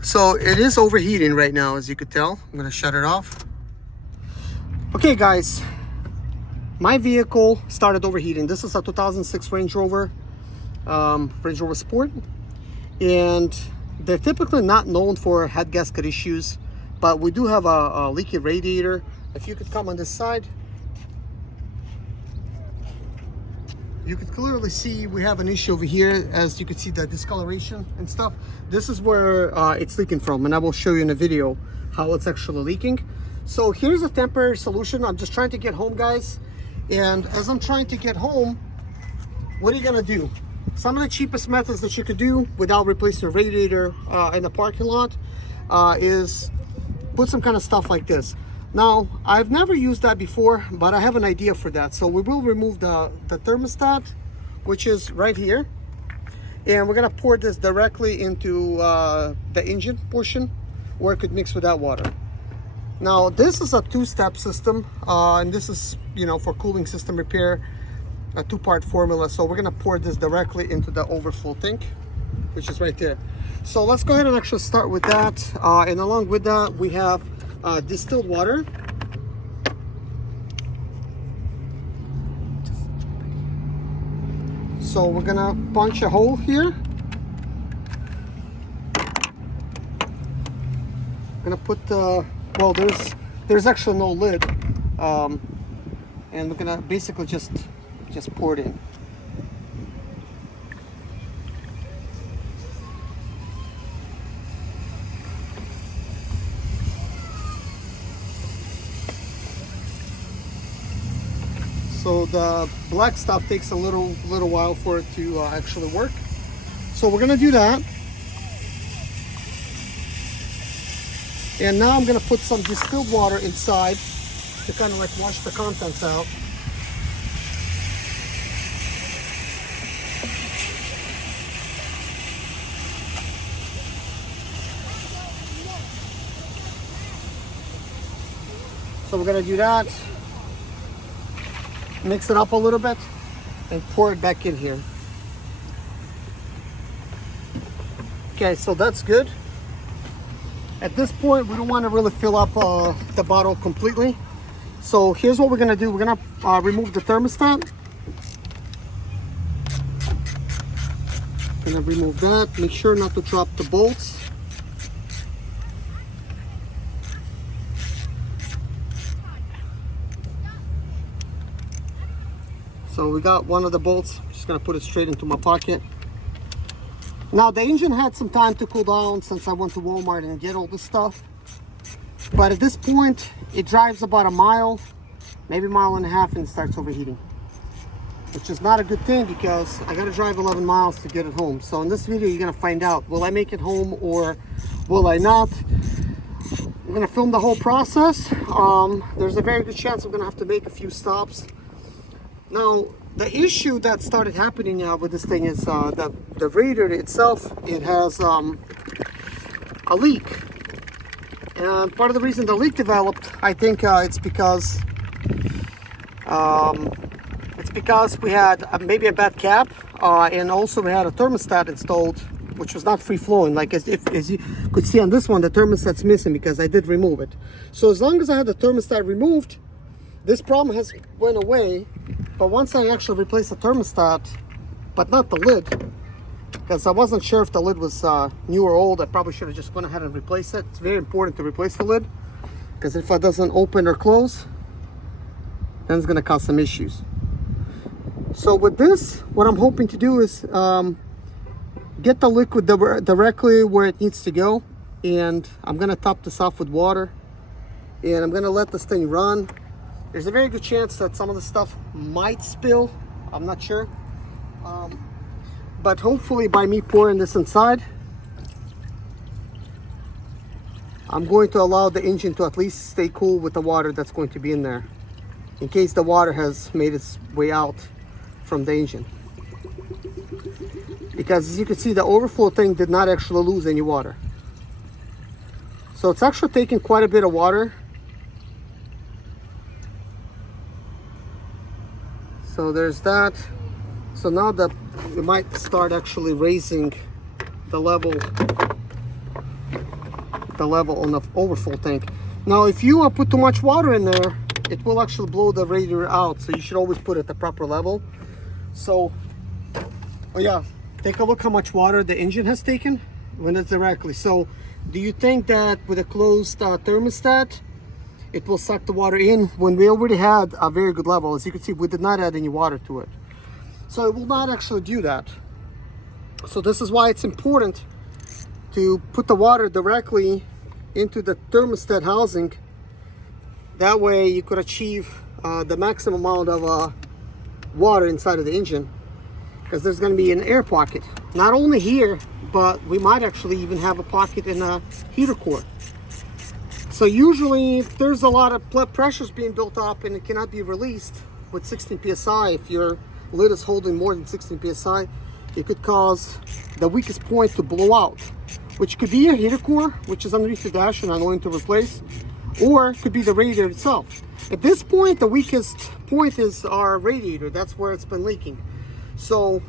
So it is overheating right now, as you could tell. I'm gonna shut it off. Okay guys, my vehicle started overheating. This is a 2006 Range Rover Sport, and they're typically not known for head gasket issues, but we do have a leaky radiator. If you could come on this side, you could clearly see we have an issue over here. As you can see, the discoloration and stuff. This is where it's leaking from, and I will show you in a video how it's actually leaking. So here's a temporary solution. I'm just trying to get home, guys, and as I'm trying to get home, what are you gonna do? Some of the cheapest methods that you could do without replacing the radiator in the parking lot is put some kind of stuff like this. Now, I've never used that before, but I have an idea for that. So we will remove the thermostat, which is right here. And we're gonna pour this directly into the engine portion where it could mix with that water. Now, this is a two-step system, and this is, you know, for cooling system repair, a two-part formula. So we're gonna pour this directly into the overflow tank, which is right there. So let's go ahead and actually start with that. And along with that, we have distilled water. So we're gonna punch a hole here. Gonna put well, there's actually no lid, and we're gonna basically just pour it in. So the black stuff takes a little while for it to actually work. So we're gonna do that. And now I'm gonna put some distilled water inside to kind of like wash the contents out. So we're gonna do that. Mix it up a little bit and pour it back in here. Okay, so that's good. At this point, we don't want to really fill up the bottle completely. So here's what we're gonna do. We're gonna remove the thermostat. Gonna remove that. Make sure not to drop the bolts. So we got one of the bolts. Just gonna put it straight into my pocket. Now the engine had some time to cool down since I went to Walmart and get all this stuff. But at this point, it drives about a mile, maybe a mile and a half, and it starts overheating. Which is not a good thing because I gotta drive 11 miles to get it home. So in this video, you're gonna find out, will I make it home or will I not? I'm gonna film the whole process. There's a very good chance I'm gonna have to make a few stops. Now, the issue that started happening with this thing is the radiator itself, it has a leak. And part of the reason the leak developed, I think it's because we had maybe a bad cap, and also we had a thermostat installed, which was not free flowing. Like as you could see on this one, the thermostat's missing because I did remove it. So as long as I had the thermostat removed, this problem has went away. But once I actually replaced the thermostat, but not the lid, because I wasn't sure if the lid was new or old, I probably should have just went ahead and replaced it. It's very important to replace the lid, because if it doesn't open or close, then it's going to cause some issues. So with this, what I'm hoping to do is get the liquid directly where it needs to go, and I'm going to top this off with water, and I'm going to let this thing run. There's a very good chance that some of the stuff might spill. I'm not sure. But hopefully by me pouring this inside, I'm going to allow the engine to at least stay cool with the water that's going to be in there, in case the water has made its way out from the engine. Because as you can see, the overflow thing did not actually lose any water. So it's actually taking quite a bit of water. So there's that. So now that we might start actually raising the level the level on the overflow tank. Now, if you put too much water in there, it will actually blow the radiator out. So you should always put it at the proper level. So, oh yeah, take a look how much water the engine has taken when it's directly. So, do you think that with a closed thermostat, it will suck the water in when we already had a very good level? As you can see, we did not add any water to it. So it will not actually do that. So this is why it's important to put the water directly into the thermostat housing. That way you could achieve the maximum amount of water inside of the engine, because there's going to be an air pocket, not only here, but we might actually even have a pocket in a heater core. So usually if there's a lot of pressures being built up and it cannot be released with 16 psi, if your lid is holding more than 16 psi, it could cause the weakest point to blow out, which could be a heater core, which is underneath the dash and I'm going to replace, or it could be the radiator itself. At this point, the weakest point is our radiator. That's where it's been leaking. So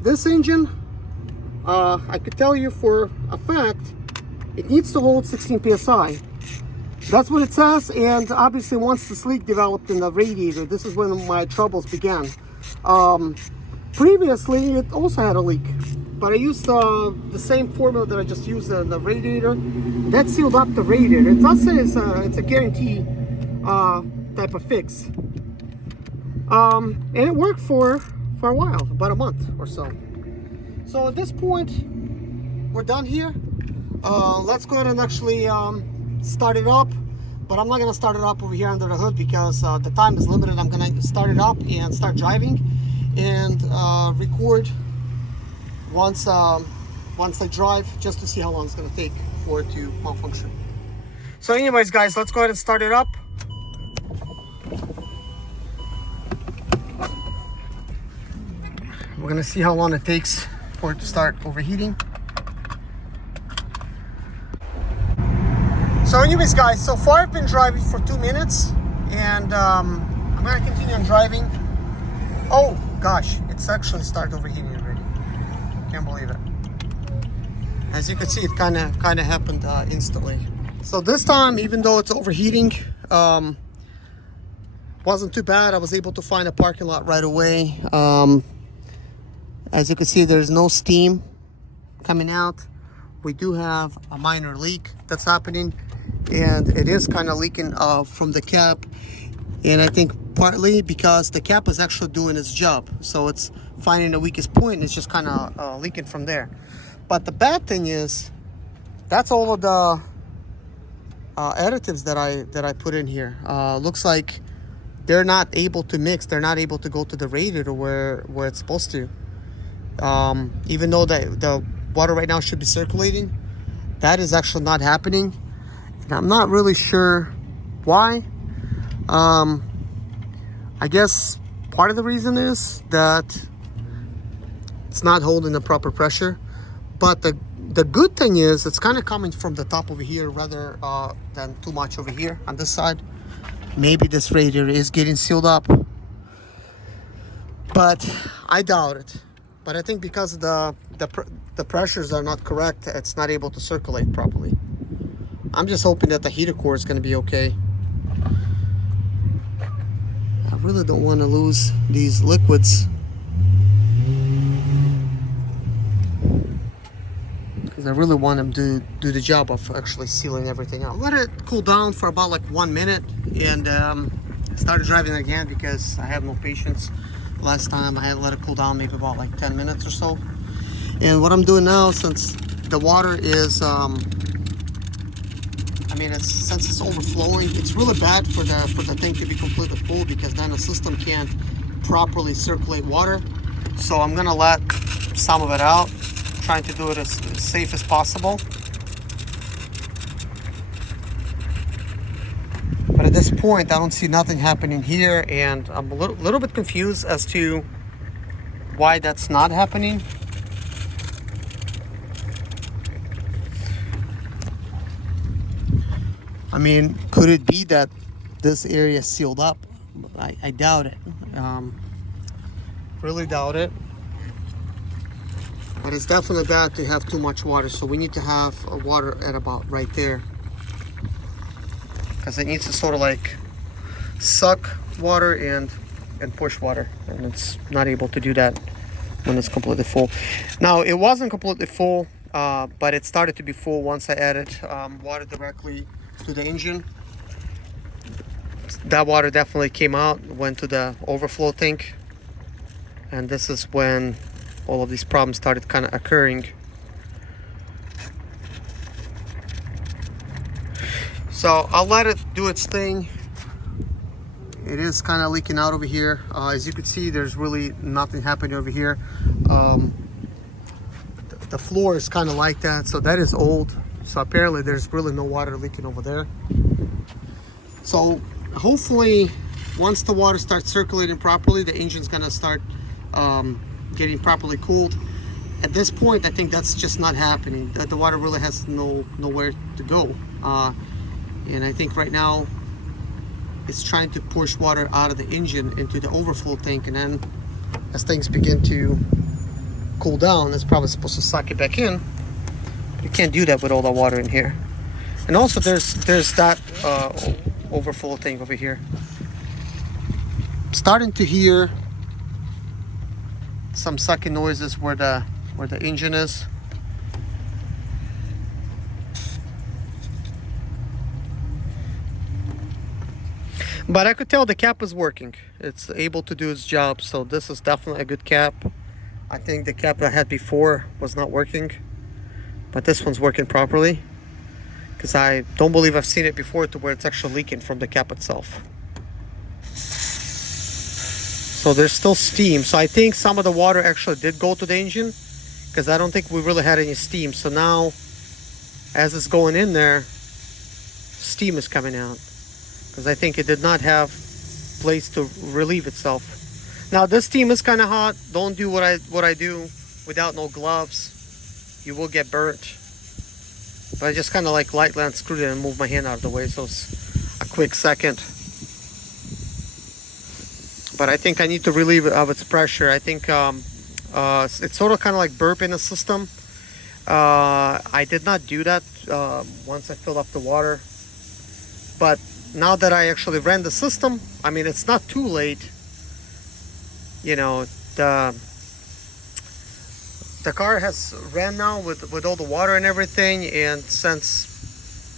this engine, I could tell you for a fact, it needs to hold 16 psi. That's what it says. And obviously once this leak developed in the radiator, this is when my troubles began. Previously it also had a leak, but I used the same formula that I just used in the radiator. That sealed up the radiator. It does say it's a guarantee type of fix. And it worked for a while, about a month or so. So at this point, we're done here. Let's go ahead and actually start it up. But I'm not going to start it up over here under the hood because the time is limited. I'm going to start it up and start driving and record once I drive, just to see how long it's going to take for it to malfunction. So anyways, guys, let's go ahead and start it up. We're going to see how long it takes for it to start overheating. So anyways, guys, so far I've been driving for 2 minutes, and I'm going to continue on driving. Oh gosh, it's actually started overheating already. Can't believe it. As you can see, it kind of happened instantly. So this time, even though it's overheating, wasn't too bad. I was able to find a parking lot right away. As you can see, there's no steam coming out. We do have a minor leak that's happening, and it is kind of leaking from the cap. And I think partly because the cap is actually doing its job. So it's finding the weakest point and it's just kind of leaking from there. But the bad thing is, that's all of the additives that I put in here. Looks like they're not able to mix. They're not able to go to the radiator where it's supposed to. Even though the water right now should be circulating, that is actually not happening. And I'm not really sure why. I guess part of the reason is that it's not holding the proper pressure. But the good thing is it's kind of coming from the top over here rather than too much over here on this side. Maybe this radiator is getting sealed up, but I doubt it. But I think because the pressures are not correct, it's not able to circulate properly. I'm just hoping that the heater core is going to be okay. I really don't want to lose these liquids, because I really want them to do the job of actually sealing everything out. Let it cool down for about like 1 minute, and started driving again because I have no patience. Last time I had to let it cool down maybe about like 10 minutes or so. And what I'm doing now, since the water is since it's overflowing, it's really bad for the thing to be completely full, because then the system can't properly circulate water. So I'm gonna let some of it out, trying to do it as safe as possible. But at this point, I don't see nothing happening here, and I'm a little bit confused as to why that's not happening. I mean, could it be that this area is sealed up? I doubt it. Really doubt it. But it's definitely bad to have too much water, so we need to have water at about right there, because it needs to sort of like suck water and push water, and it's not able to do that when it's completely full. Now it wasn't completely full, but it started to be full once I added water directly to the engine. That water definitely came out, went to the overflow tank, and this is when all of these problems started kind of occurring. So I'll let it do its thing. It is kind of leaking out over here. As you can see, there's really nothing happening over here. The floor is kind of like that, so that is old. So apparently there's really no water leaking over there. So hopefully once the water starts circulating properly, the engine's gonna start getting properly cooled. At this point, I think that's just not happening. The water really has nowhere to go, and I think right now it's trying to push water out of the engine into the overflow tank, and then as things begin to cool down, it's probably supposed to suck it back in. You can't do that with all the water in here. And also there's that overflow tank over here. I'm starting to hear some sucking noises where the engine is. But I could tell the cap is working. It's able to do its job, so this is definitely a good cap. I think the cap I had before was not working, but this one's working properly, because I don't believe I've seen it before to where it's actually leaking from the cap itself. So there's still steam, so I think some of the water actually did go to the engine, because I don't think we really had any steam. So now as it's going in there, steam is coming out, because I think it did not have place to relieve itself. Now this steam is kind of hot. Don't do what I do without no gloves. You will get burnt. But I just kind of like lightly unscrewed it and moved my hand out of the way, so it's a quick second. But I think I need to relieve it of its pressure. I think it's sort of kind of like burping the system. I did not do that once I filled up the water. But now that I actually ran the system, I mean, it's not too late. You know, the car has ran now with all the water and everything, and since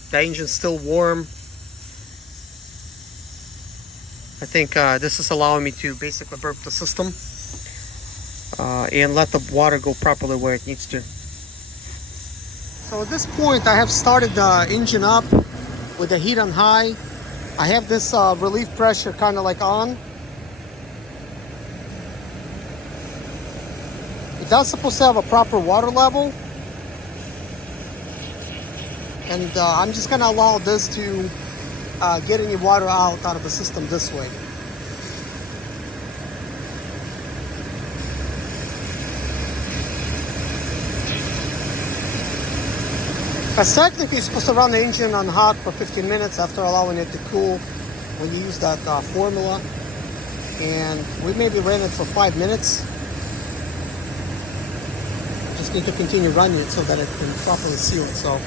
the engine's still warm, I think this is allowing me to basically burp the system and let the water go properly where it needs to. So at this point, I have started the engine up with the heat on high. I have this relief pressure kind of like on. It does supposed to have a proper water level, and I'm just gonna allow this to get any water out of the system this way. Because technically you're supposed to run the engine on hot for 15 minutes after allowing it to cool when you use that formula, and we maybe ran it for 5 minutes. Just need to continue running it so that it can properly seal itself.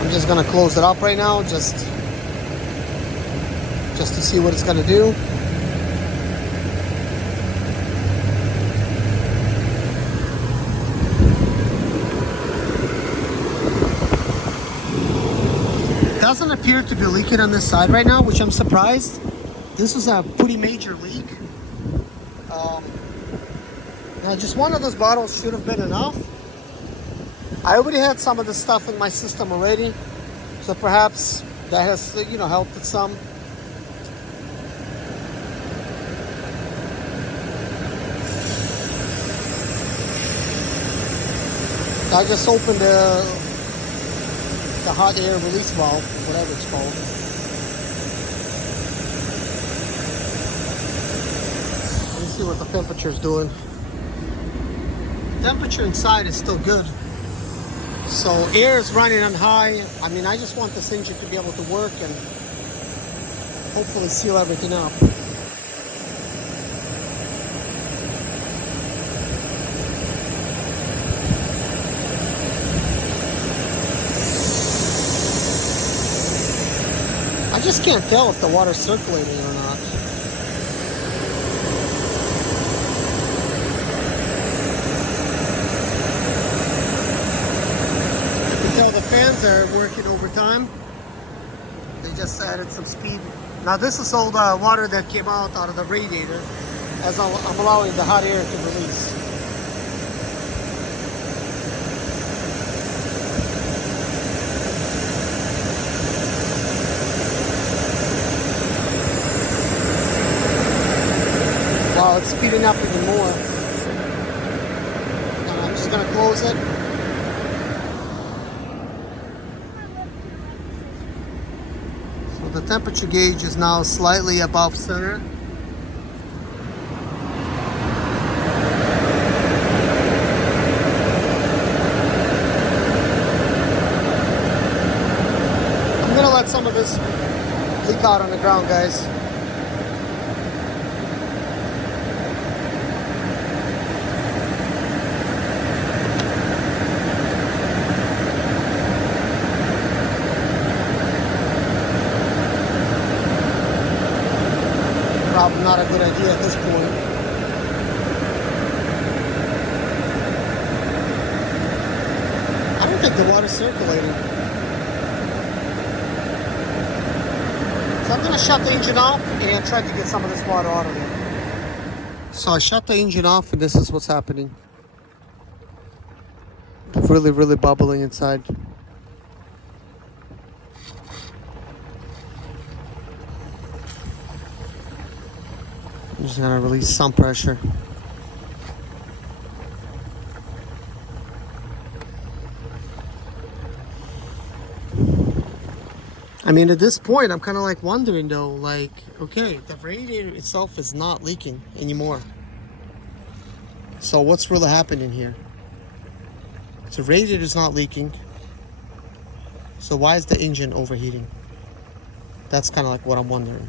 I'm just gonna close it up right now, just to see what it's gonna do. It doesn't appear to be leaking on this side right now, which I'm surprised. This was a pretty major leak. Now just one of those bottles should have been enough. I already had some of the stuff in my system already, so perhaps that has, you know, helped it some. I just opened the hot air release valve, whatever it's called. see what the temperature is doing. Temperature inside is still good. So air is running on high. I mean, I just want this engine to be able to work and hopefully seal everything up. I just can't tell if the water's circulating or not. You can tell the fans are working overtime. They just added some speed. Now this is all the water that came out of the radiator as I'm allowing the hot air to release. Wow, it's speeding up even more. And I'm just gonna close it. So the temperature gauge is now slightly above center. I'm gonna let some of this leak out on the ground, guys. Probably not a good idea at this point. I don't think the water's circulating. So I'm going to shut the engine off and try to get some of this water out of it. So I shut the engine off and this is what's happening. Really bubbling inside. I'm just gonna release some pressure. I mean, at this point, I'm kind of like wondering though, like, okay, the radiator itself is not leaking anymore. So what's really happening here? The radiator is not leaking. So why is the engine overheating? That's kind of like what I'm wondering.